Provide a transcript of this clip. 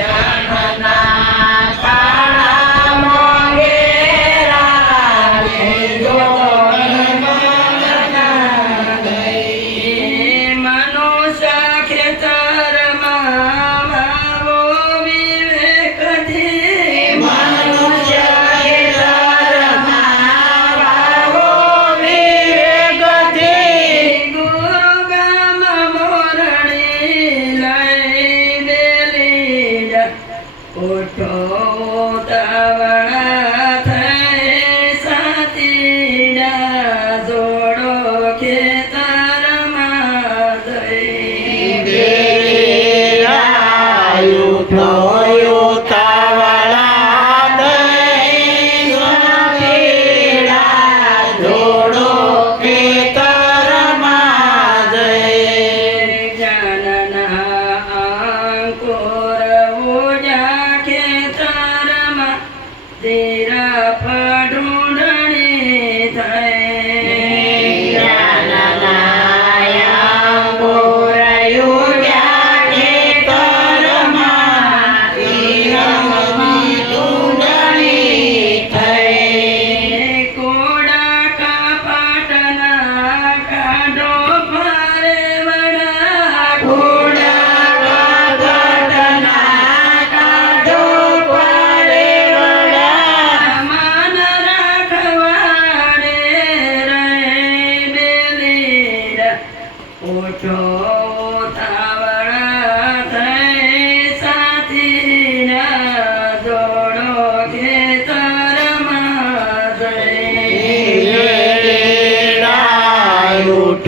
Yeah. Lord God. ছোট